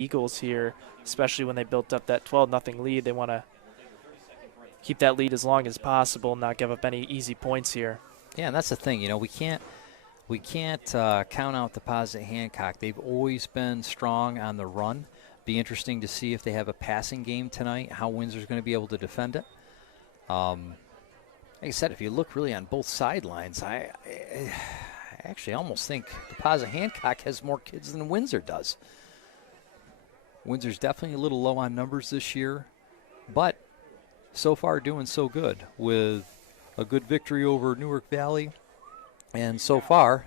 Eagles here, especially when they built up that 12-0 lead. They want to keep that lead as long as possible, not give up any easy points here. Yeah, and that's the thing. We can't count out Deposit-Hancock. They've always been strong on the run. Be interesting to see if they have a passing game tonight, how Windsor's going to be able to defend it. Like I said, if you look really on both sidelines, I actually almost think Deposit-Hancock has more kids than Windsor does. Windsor's definitely a little low on numbers this year, but so far doing so good with a good victory over Newark Valley, and so far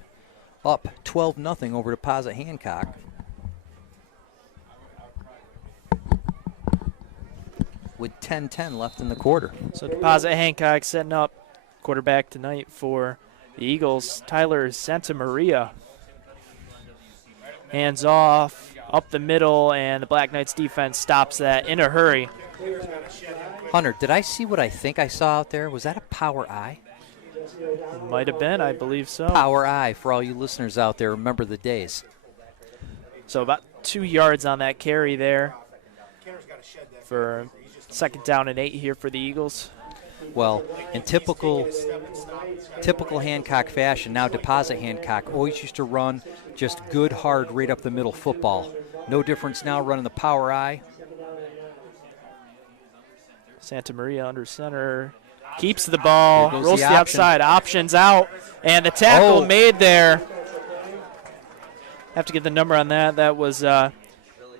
up 12-0 over Deposit-Hancock. With 10-10 left in the quarter. So Deposit-Hancock setting up quarterback tonight for the Eagles, Tyler Santamaria. Hands off, up the middle, and the Black Knights defense stops that in a hurry. Hunter, did I see what I think I saw out there? Was that a power eye? Might have been, I believe so. Power eye for all you listeners out there. Remember the days. So about 2 yards on that carry there for second down and 8 here for the Eagles. Well, in typical Hancock fashion, now Deposit-Hancock always used to run just good, hard, right up the middle football. No difference now running the power eye. Santamaria under center, keeps the ball, rolls the to the outside, options out, and the tackle made there. Have to get the number on that. That was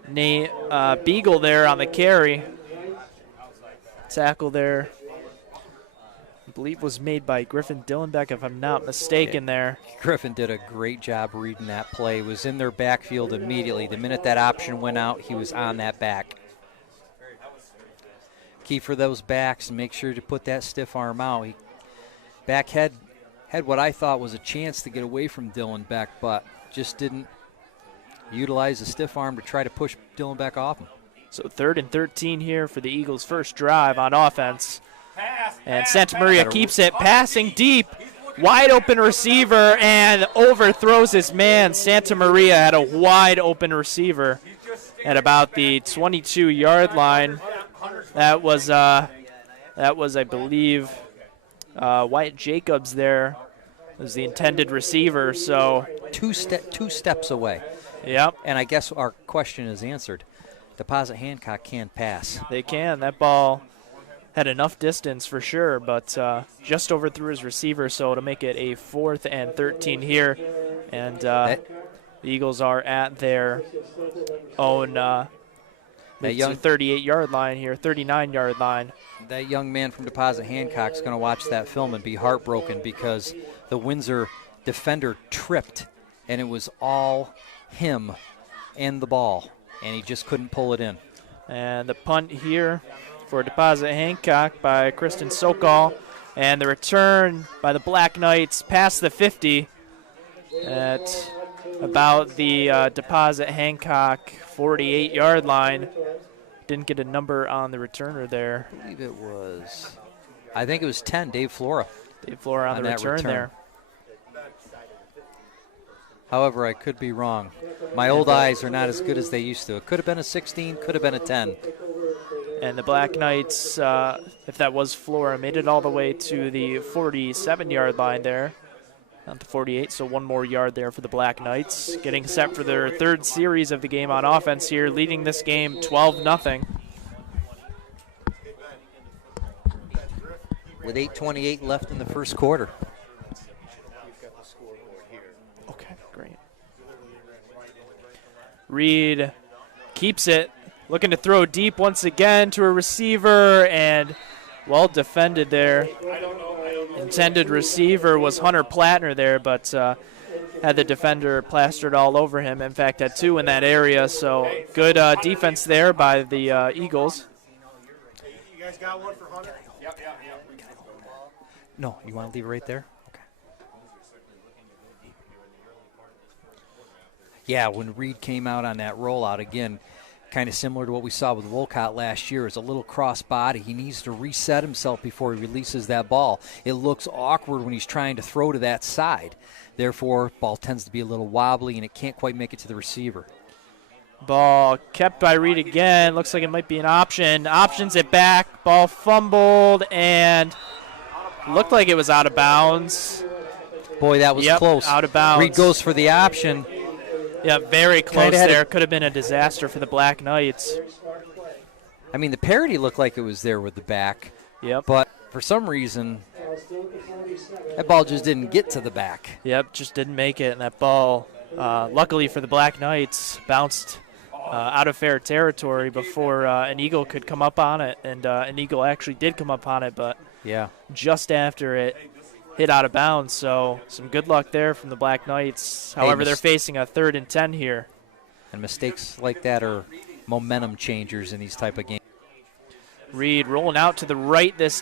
Nate Beagle there on the carry. Tackle there, I believe, was made by Griffin Dillenbeck, if I'm not mistaken there. Griffin did a great job reading that play. Was in their backfield immediately. The minute that option went out, he was on that back. Key for those backs, and make sure to put that stiff arm out. Back had what I thought was a chance to get away from Dillenbeck, but just didn't utilize the stiff arm to try to push Dillenbeck off him. So 3rd and 13 here for the Eagles' first drive on offense. And Santamaria keeps it, passing deep, wide open receiver, and overthrows his man. Santamaria had a wide open receiver at about the 22-yard line. That was, I believe, Wyatt Jacobs there was the intended receiver. So two steps away. Yep. And I guess our question is answered. Deposit-Hancock can pass. They can. That ball had enough distance for sure, but just overthrew his receiver, so to make it a 4th and 13 here. And the Eagles are at their own 38-yard line here, 39-yard line. That young man from Deposit-Hancock is going to watch that film and be heartbroken because the Windsor defender tripped, and it was all him and the ball, and he just couldn't pull it in. And the punt here for Deposit-Hancock by Kristen Sokol, and the return by the Black Knights past the 50 at about the Deposit-Hancock 48-yard line. Didn't get a number on the returner there. I think it was 10, Dave Flora. Dave Flora on the return there. However, I could be wrong. My old eyes are not as good as they used to. It could have been a 16, could have been a 10. And the Black Knights, if that was Flora, made it all the way to the 47-yard line there. Not the 48, so one more yard there for the Black Knights. Getting set for their 3rd series of the game on offense here, leading this game 12-0. With 8:28 left in the first quarter. Okay, great. Reed keeps it, looking to throw deep once again to a receiver, and well defended there. Intended receiver was Hunter Plattner there, but had the defender plastered all over him. In fact, had 2 in that area, so good defense there by the Eagles. You guys got one for Hunter? Yep. No, you want to leave it right there? Okay. Yeah, when Reed came out on that rollout, again, kind of similar to what we saw with Wolcott last year. It's a little cross body. He needs to reset himself before he releases that ball. It looks awkward when he's trying to throw to that side. Therefore, ball tends to be a little wobbly, and it can't quite make it to the receiver. Ball kept by Reed again. Looks like it might be an option. Options it back. Ball fumbled and looked like it was out of bounds. Boy, that was close. Out of bounds. Reed goes for the option. Yeah, very close there. Could have been a disaster for the Black Knights. I mean, the parity looked like it was there with the back. Yep. But for some reason, that ball just didn't get to the back. Yep, just didn't make it. And that ball, luckily for the Black Knights, bounced out of fair territory before an Eagle could come up on it. And an Eagle actually did come up on it, but just after it hit out of bounds. So some good luck there from the Black Knights. However, they're facing a 3rd and 10 here. And mistakes like that are momentum changers in these type of games. Reed rolling out to the right this time.